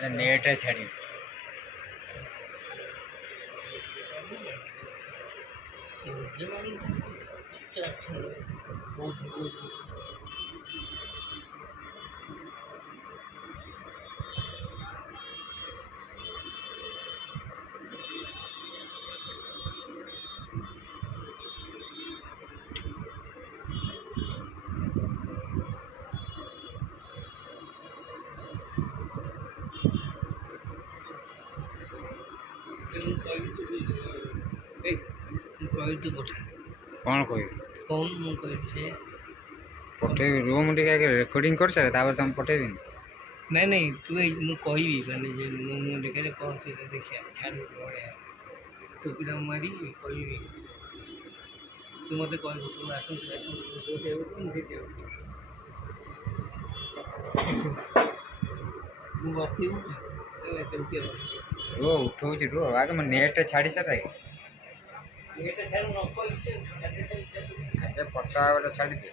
net छाड़ी कौन कह पठे रूम टे रेकर्डिंग कर सारे तुम पठेबी नहीं नहीं तू मुझे कहबी माने मो देखे कौन से देखिए छाड़ बढ़िया टोपी मारी कहबी तू मत कह तू आस बस रो उठो रो आगे मैं नेट छाड़ी सारे पटा गोटे छाड़ी दे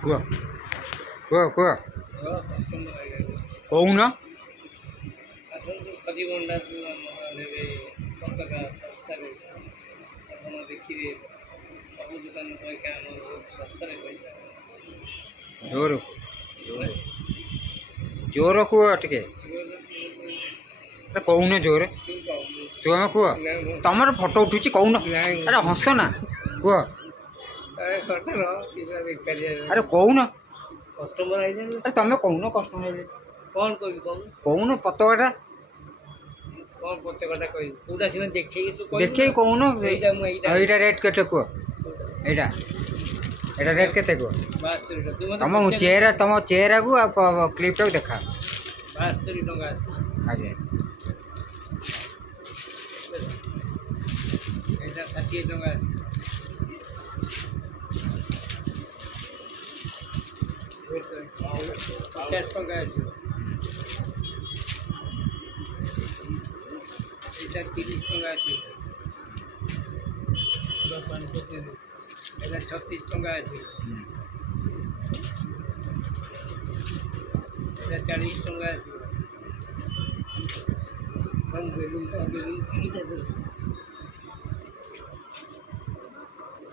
कुह कुह कुह कौन जोर जोर कुह टे कौन जोर तुम कुह तुम फोटो उठू कौन अरे हस ना कुह अरे कौन अरे तुम कौन कस्टमर कौन कह कौन पतकाटा कौन पतकाटा कह पूरा सीना देखे कौन यहाँ रेट के कह यहाँ रेट के तुम चेहरा को क्लिप टाक देखा 72 टका आगे এটা 60 टका 50 टका আছে এটা 30 टका আছে এটা 36 टका আছে এটা 40 टका আছে हम बेलून এটা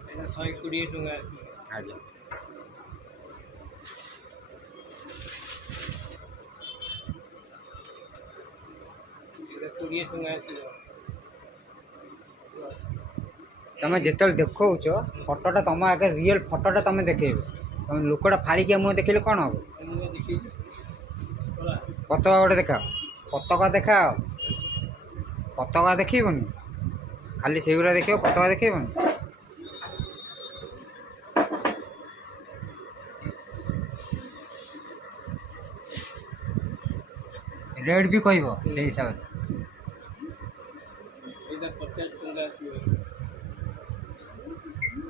এটা 120 टका আছে आगे এটা 20 टका আছে तुम जिते देखौच फटोटा तुम आगे रियल फटोटा तुम देखे तुम लोकटा फाड़िकी मुँह देखिले कौन हम पतका गोटे देखा पतका देखनी खाली से देख पतका देखनी रेट भी कह हिसाब से এটা 50 टका আছে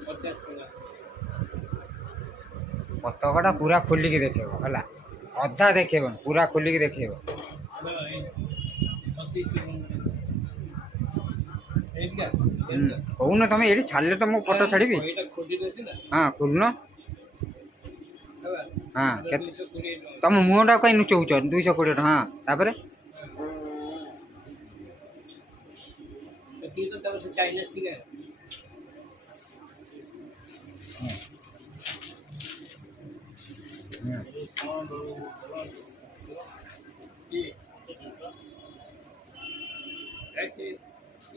50 टका पतकाटा पूरा खोलिकी देखे है अधा देखे पूरा खोलिकी देखे कौन तुम ये छाड़े तुम फोटो छाड़ी हाँ खोलुन हाँ तुम मुहटा कहीं नुचौच 220 टका हाँ तापर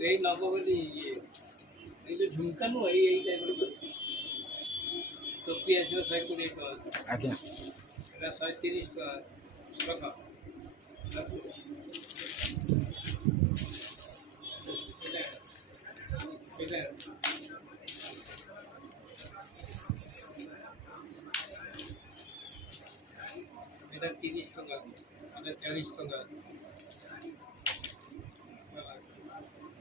यही लगो बोली ये जो झुमका नु है यही टाइप टोपी है जो 120 टका अच्छा এটা 130 टका এটা 30 टका এটা 40 टका